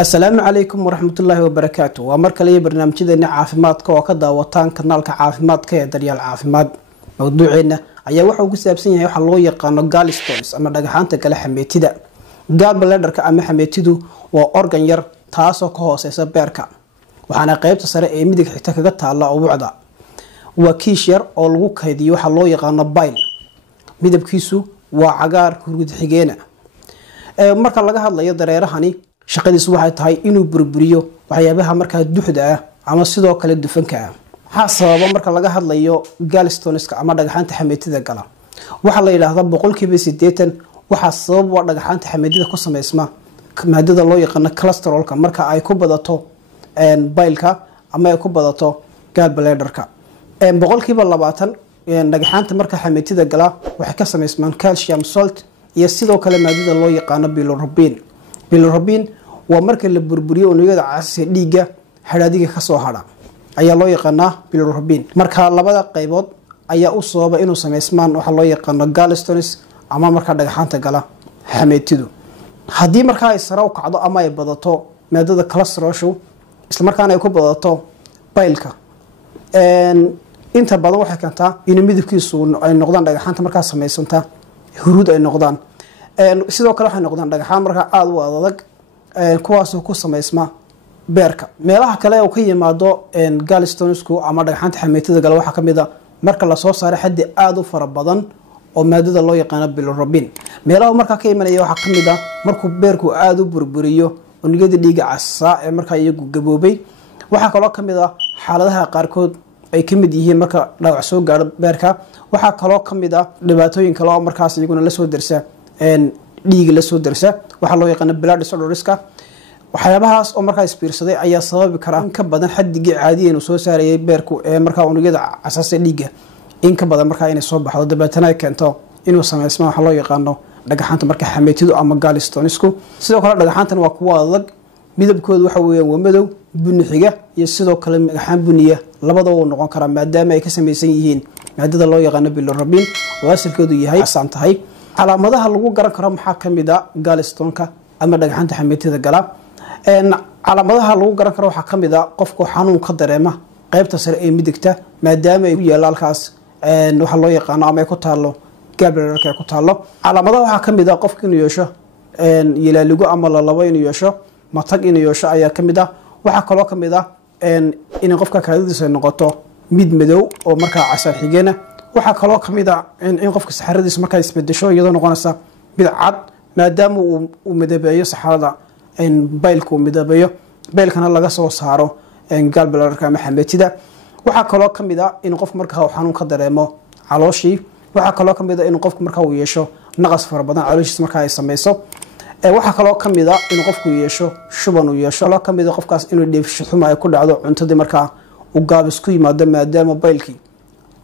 السلام عليكم ورحمة الله وبركاته ومركل لي برنامجنا عافمادك وكذا وطان كنالك عافمادك دريال عافماد موضوعنا ayaa waxa uu ku saabsan yahay waxa loo yaqaan gallstones ama dhagaxaanta kala xameetida gallbladderka ama xameetidu waa organ yar taasoo ka hooseysa beerka waxaana qaybta sare ee midig xigta kaga taala ubucda waa kiish yar oo lagu kaydiyo waxa loo yaqaan bile midabkiisu waa cagaar hurgud xigeena marka laga hadlayo dareerahani shaqadiisu waxay tahay inuu burburiyo waxyaabaha marka duxda ah ama sidoo kale dufanka ah sababa marka laga hadlayo gallstoneska ama dhagaxaanta xameetida gala waxa la yiraahdaa 80% waxa sabab waa dhagaxaanta xameetida ku sameysma maadada loo yaqaan cholesterolka marka ay ku badato bile-ka ama ay ku badato gallbladderka 20% dhagaxaanta marka xameetida gala waxay ka sameysmaan calcium salt iyo sidoo kale maadada loo yaqaan bilirubin waa marka la burburiyo unugyada casas dhiiga xiraadiga ka soo hara ayaa loo yaqaanaa bilirubin marka labada qaybood ayaa u sababa inuu sameysmaan waxa loo yaqaan gallstones ama marka dhagaxaanta gala xameetidu hadii marka ay sare u kacdo ama ay badato maadada cholesterolshu isla markaana ay ku badato bile-ka inta badan waxay keentaa in midabkiisu ay noqdaan dhagaxaanta marka sameysanta hurud ay noqdaan sidoo kale waxay noqdaan dhagaxaan marka aad u adag kuwaas oo ku sameysma beerka meelaha kale oo ka yimaado gallstonesku ama dhagaxaanta xameetida gala waxa kamid ah marka la soo saaro xaddi aad u fara badan oo maadada loo yaqaan bilirubin meelaha marka ka yimaanaya waxa kamid ah markuu beerku aad u burburiyo unugyada dhiiga casa ee marka iyagu gaboobay waxa kale oo kamid ah xaaladaha qaarkood ay kamid yihiin marka dhaawac soo gaaro beerka waxa kale oo kamid ah dhibaatooyin kale oo markaas iyaguna la soo dirsa dhiiga la soo dirsa waxa loo yaqaan blood disorderska waxyaabahaas oo markaa isbiirsaday ayaa sababi kara in ka badan xaddigii caadiga inuu soo saarayay beerku ee markaa unugyada casas dhiiga in ka badan markaa inay soo baxdo dabeetana ay keento inuu sameysmo waxa loo yaqaano dhagaxaanta marka xameetidu ama gallstonesku sidoo kale dhagaxaantan waa kuwa adag midabkoodu waxa weeyaan waa madow bunni xiga iyo sidoo kale dhagaxaan bunniya labadaba uu noqon kara maadaama ay ka samaysan yihiin maadada loo yaqaan bilirubin oo asalkeedu yahay asaan tahay calaamadaha lagu garan karo maxaa kamid ah gallstoneka ama dhagaxaanta xameetida gala calaamadaha lagu garan karo waxa kamid ah qofku xanuun ka dareema qaybta sare ee midigta maadaama ay ku yaalaalkaas waxa loo yaqaan ama ay ku taalo gallbladderka ay ku taalo calaamadaha waxa kamid ah qofku inuu yeesho yelaaligo ama lalabo inuu yeesho matag inuu yeesho ayaa kamid ah waxa kale oo kamid ah in qofka kaadidiisa noqoto mid madow oo marka casaan xigeena waxa kale oo kamid ah in qofka saxaradiisa marka isbedesho iyadoo noqonaysa mid cad maadaama uu midabeeyo saxarada bile-ku midabeeyo bile-kana laga soo saaro gallbladderka ama xameetida waxa kale oo kamid ah in qofku marka uu xanuun ka dareemo calooshii waxa kale oo kamid ah in qofku marka uu yeesho naqas fara badan calooshiisa marka ay sameyso waxa kale oo kamid ah in qofku yeesho shuban uu yeesho kale oo kamid ah qofkaas inuu dheefshiid xumo ay ku dhacdo cuntadii marka uu gaabis ku yimaado maadaama bile-kii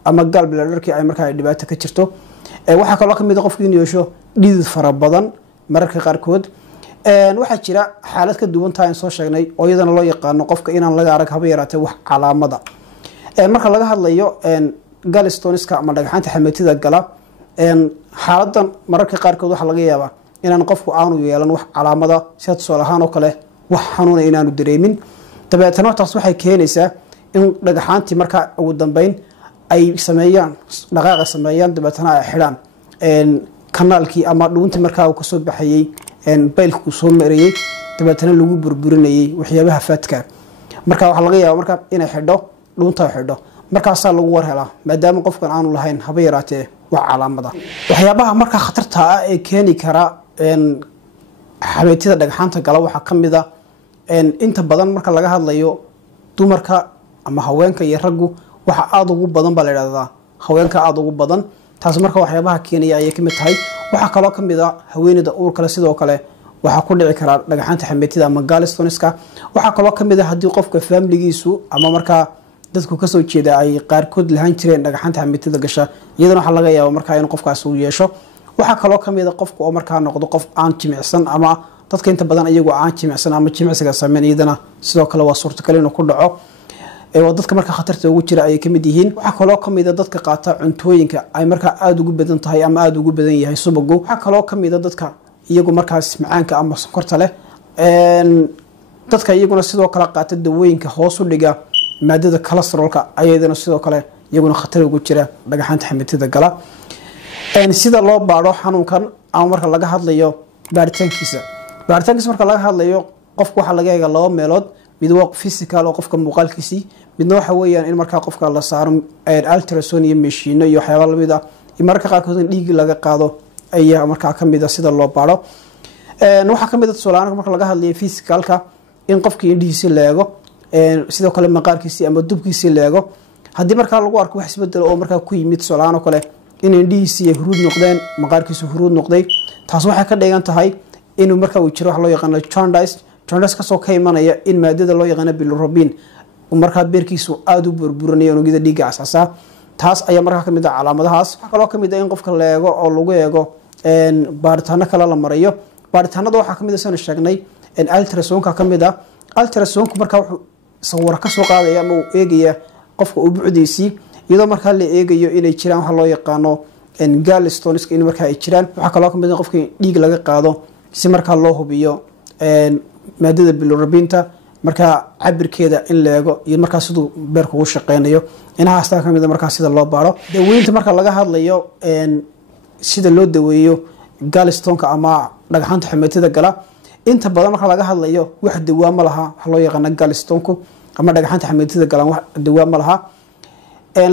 ama gallbladderkii ay marka dhibaato ka jirto waxa kale oo kamid ah qofku inuu yeesho dhidid fara badan mararka qaarkood waxa jira xaalad ka duwan tahay soo sheegnay oo iyadana loo yaqaan qofka inaan laga arag haba yaraatay wax calaamada marka laga hadlayo gallstoneska ama dhagaxaanta xameetida gala xaaladan mararka qaarkood waxa laga yaabaa inaan qofku aanu yeelan wax calaamada sida tusaale ahaan oo kale wax xanuun inaanu dareemin dabeetana taas waxay keenaysaa in dhagaxaantii marka ugu dambeyn ay sameeyaan dhaqaaqa sameeyaan dabeetana ay xidhaan kanaalkii ama dhuuntii marka uu ka soo baxayay bile-ku soo marayay dabeetana lagu burburinayay waxyaabaha faadka marka waxa laga yaabaa marka inay xidho dhuunta xidho markaas lagu war helaa maadaama qofkan aanu lahayn haba yaraatee wax calaamada waxyaabaha marka khatarta ah ee keeni kara xameetida dhagaxaanta gala waxa kamid ah inta badan marka laga hadlayo dumarka ama haweenka iyo raggu waxa aad ugu badan baa la yiraahdaa haweenka aad ugu badan taas marka waxyaabaha keenaya ay kamid tahay waxa kale oo kamid ah haweeneyda uurka sidoo kale waxa ku dhici kara dhagaxaanta xameetida ama gallstoneska waxa kale oo kamid ah hadii qofka family-giisu ama marka dadku ka soo jeeda ay qaarkood lahaan jireen dhagaxaanta xameetida gasha iyadana waxa laga yaabaa marka in qofkaas uu yeesho waxa kale oo kamid ah qofku oo marka noqdo qof aan jimicsan ama dadka inta badan iyagu aan jimicsan ama jimicsiga sameyn iyadana sidoo kale waa suurtagal inuu ku dhaco dadka marka khatarta ugu jira ay kamid yihiin waxa kale oo kamid ah dadka qaata cuntooyinka ay marka aad ugu badan tahay ama aad ugu badan yahay subagu waxa kale oo kamid ah dadka iyagu markaas macaanka ama sonkorta leh dadka iyaguna sidoo kale qaata dawooyinka hoos u dhiga maadada cholesterolka ayadana sidoo kale iyaguna khatar ugu jira dhagaxaanta xameetida gala sida loo baaro xanuunkan ama marka laga hadlayo baaritaankiisa marka laga hadlayo qofku waxa laga eega laba meelood mid waa physical oo qofka muuqaalkiisa midna waxa weeyaan in marka qofka la saaro ultrasound iyo machine iyo waxyaabo lamid ah marka qaarkood in dhiig laga qaado ayaa marka kamid ah sida loo baaro waxa kamid ah soolaan marka laga hadlayo physicalka in qofka indhihiisa leego sidoo kale maqaarkiisa ama dubkiisa leego hadii marka lagu arko wax isbedel oo marka ku yimid soolaan kale in indhihiisa huruud noqdeen maqaarkiisa huruud noqday taas waxay ka dhigan tahay inuu marka uu jiro wax loo yaqaan jaundice kasoo ka imanaya in maadada loo yaqaan bilirubin marka beerkiisu aad u burburanayo unugyada dhiigga asaasa taas ayaa marka kamid ah calaamadahaas waxa kaloo kamid ah in qofka leego oo lagu eego baaritaano kala la marayo baaritaanada waxa kamid ah soo sheegnay ultrasoundka kamid ah ultrasoundku marka wuxuu sawir ka soo qaadaya ama uu eegaya qofka uu buucdiisii iyadoo marka la eegayo inay jiraan wax loo yaqaano gallstones in marka ay jiraan waxa kaloo kamid ah qofka dhiig laga qaado si marka loo hubiyo maadada bilirubinta marka cabirkeeda in la eego iyo marka sidoo beerku u shaqeynayo inahaas taa kamid ah marka sida loo baaro daweynta marka laga hadlayo sida loo daweeyo gallstoneka ama dhagaxaanta xameetida gala inta badan marka laga hadlayo wax dawaamo laha wax loo yaqaan gallstonku ama dhagaxaanta xameetida gala wax dawaamo laha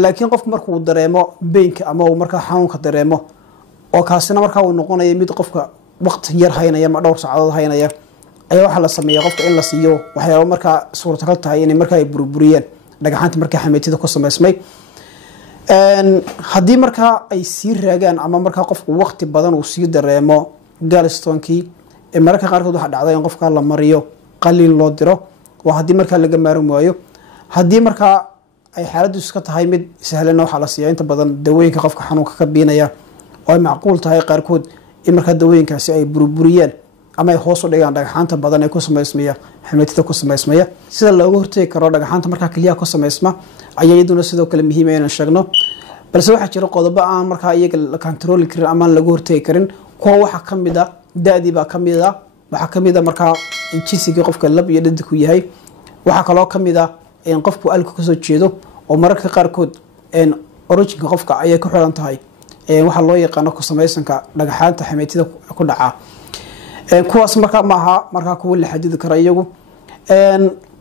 laakiin qofku markuu dareemo beenka ama uu marka xanuunka dareemo oo kaasina marka uu noqonayo mid qofka waqti yar haynaya ma dhowr saacadood haynaya ayaa waxa la sameeyaa qofka in la siiyo waxyaabo marka suurtagal tahay in marka ay burburiyeen dhagaxaanta marka xameetida ku sameysmay hadii marka ay sii raagaan ama marka qofku waqti badan uu sii dareemo gallstonekii marka qaarkood waxa dhacday in qofka la mariyo qaliin loo diro waa hadii marka laga maarin waayo hadii marka ay xaaladdu iska tahay mid sahlan waxa la siiyaa inta badan dawooyinka qofka xanuunka ka biinaya oo ay macquul tahay qaarkood in marka dawooyinkaasi ay burburiyeen ama ay hoos u dhigaan dhagaxaanta badan ee ku sameysmaya xameetida ku sameysmaya sida looga hortagi karo dhagaxaanta marka kaliya ku sameysma ayaa iyaduna sidoo kale muhiim ah in sheegno balse waxa jira qodobo aan marka iyaga la control karin ama laga hortagi karin kuwa waxa kamid ah daadii baa kamid ah waxa kamid ah marka jinsiga qofka lab iyo dhadig ku yahay waxa kaloo kamid ah in qofku alka ka soo jeedo oo mararka qaarkood originka qofka ayay ku xiran tahay waxa loo yaqaan ku sameysanka dhagaxaanta xameetida ku dhaca kuwaas marka maaha marka kuwa la xadidi kara iyagu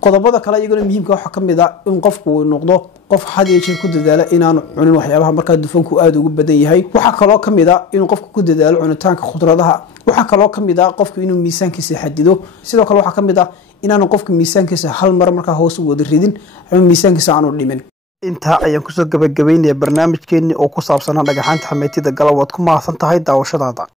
qodobada kale iyaguna muhiimka waxa kamid ah in qofku uu noqdo qof had iyo jeer ku dadaala inaanu cunin waxyaabaha marka dufanku aad ugu badan yahay waxa kaloo kamid ah in qofku ku dadaalo cunitaanka khudradaha waxa kaloo kamid ah qofku inuu miisaankiisa xadido sidoo kale waxa kamid ah inaanu qofku miisaankiisa hal mar marka hoos u wada ridin ama miisaankiisa aanu dhimin inta ayaan kusoo gabagabeynaya barnaamijkeeni oo ku saabsan dhagaxaanta xameetida gala waad ku mahadsan tahay daawashadaada